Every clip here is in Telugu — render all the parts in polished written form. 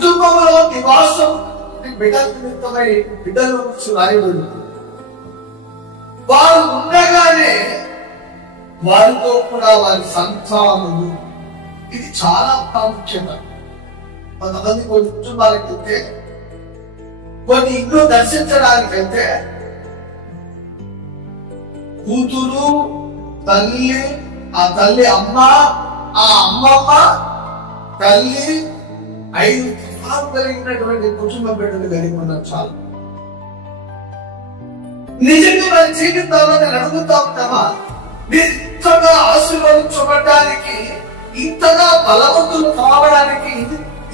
కుటుంబంలో నివాసం బిడ్డల నిమిత్తమై బిడ్డల నుంచి రాయబడి వారు ఉండగానే వారితో కూడా వారి సంతానము, ఇది చాలా ప్రాముఖ్యత. కొంతమంది కొన్ని కుటుంబాలకు వెళ్తే, కొన్ని ఇల్లు దర్శించడానికి వెళ్తే కూతురు, తల్లి, ఆ తల్లి అమ్మ, ఆ అమ్మమ్మ, తల్లి, 5 తరాలు కలిగినటువంటి కుటుంబ బిడ్డలు కలిగి ఉన్నారు. చాలు. నిజంగా మన జీవితంలో నేను అడుగుతా ఉంటామా, మీరు ఇంతగా ఆశీర్వదించబడడానికి, ఇంతగా బలవంతులు కావడానికి,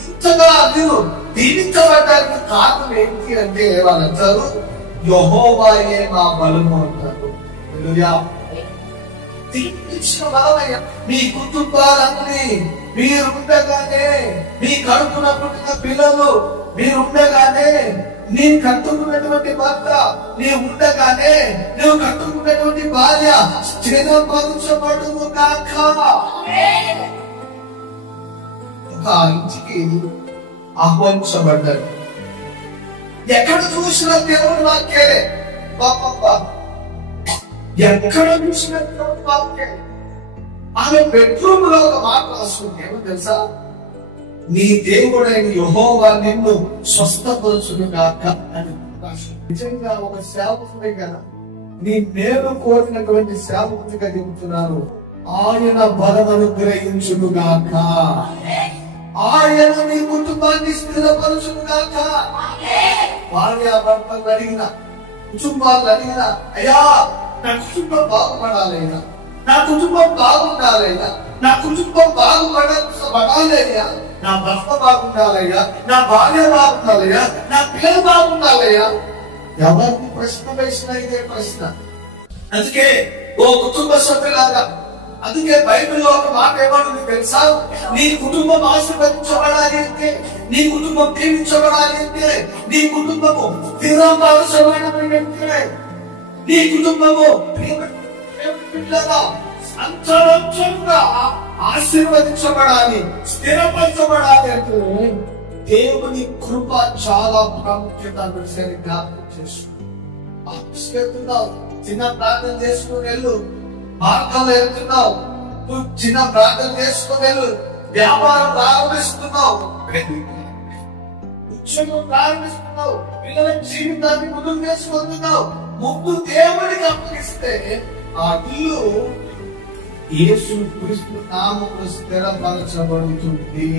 ఇంతగా మీరు దీవించబడడానికి కారణం ఏంటి అంటే వాళ్ళు అంటారు, యెహోవాయే మా బలము అంటారు. దీవించిన బలమయ్యా. మీ కుటుంబాలన్నీ మీరు ఉండగానే, మీ కడుపున పుట్టిన పిల్లలు మీరు ఉండగానే, నీ కట్టుకున్నటువంటి భర్త నీవు ఉండగానే, నువ్వు కట్టుకున్నటువంటి భార్య స్థిరపరచబడును గాక. ఒక ఇంటికి ఆహ్వానించబడ్డాడు. ఎక్కడ చూసిన దేవుని వాక్యే, ఎక్కడ చూసిన దేవుని వాక్యే. ఆమె బెడ్రూమ్ లో ఒక మాట రాసుకుంది, ఏమో తెలుసా, నీ దేవుడైన యెహోవా నిన్ను స్వస్థపరచును గాక అని రాసుకుంది. నిజంగా ఒక సేవకుడే కదా, నీ మేలు కోరినటువంటి సేవకుడిగా చెబుతున్నాను, ఆయన బలమును గ్రహించును గాక, ఆయన నీ కుటుంబాన్ని స్థిరపరచును గాక. భార్య భర్తలు అడిగిన, కుటుంబాలు అడిగిన, అయ్యా నా కుటుంబం బాగుపడాలైనా, నా కుటుంబం బాగుండాలయ్యా, నా కుటుంబం బాగుపడాలయ్యా, నా భర్త బాగుండాలయ్యా, నా భార్య బాగుండాలయ్యా, నా పిల్లలు బాగుండాలయ్యా. ఎవరిని ప్రశ్న వేసిన ఇదే ప్రశ్న. అందుకే ఓ కుటుంబ సభ్యులాగా, అందుకే బైబిల్లో ఒక మాట ఏమన్నా తెలుసా, నీ కుటుంబం ఆశీర్వదించబడాలి అంటే, నీ కుటుంబం దీవించబడాలి అంటే, నీ కుటుంబము స్థిరపరచబడాలి అంటే, నీ కుటుంబము సంచలనంగా ఆశీర్వదించబడాలి, స్థిరపరచబడాలి అంటే దేవుని కృప చాలా ప్రాముఖ్యత విషయాన్ని జ్ఞాపకం చేసుకుంటున్నావు. చిన్న ప్రార్థన చేసుకుని వెళ్ళు, మార్గంలో వెళ్తున్నావు, నువ్వు చిన్న ప్రార్థన చేసుకుని వెళ్ళు, వ్యాపారం ప్రారంభిస్తున్నావు, ఉద్యోగం ప్రారంభిస్తున్నావు, పిల్లల జీవితాన్ని ముందుకు చేసుకుంటున్నావు, ముందు దేవుడికి అప్పగిస్తే ఆ ఇల్లు యేసు క్రీస్తు నామములో స్థిరపరచబడుతుంది.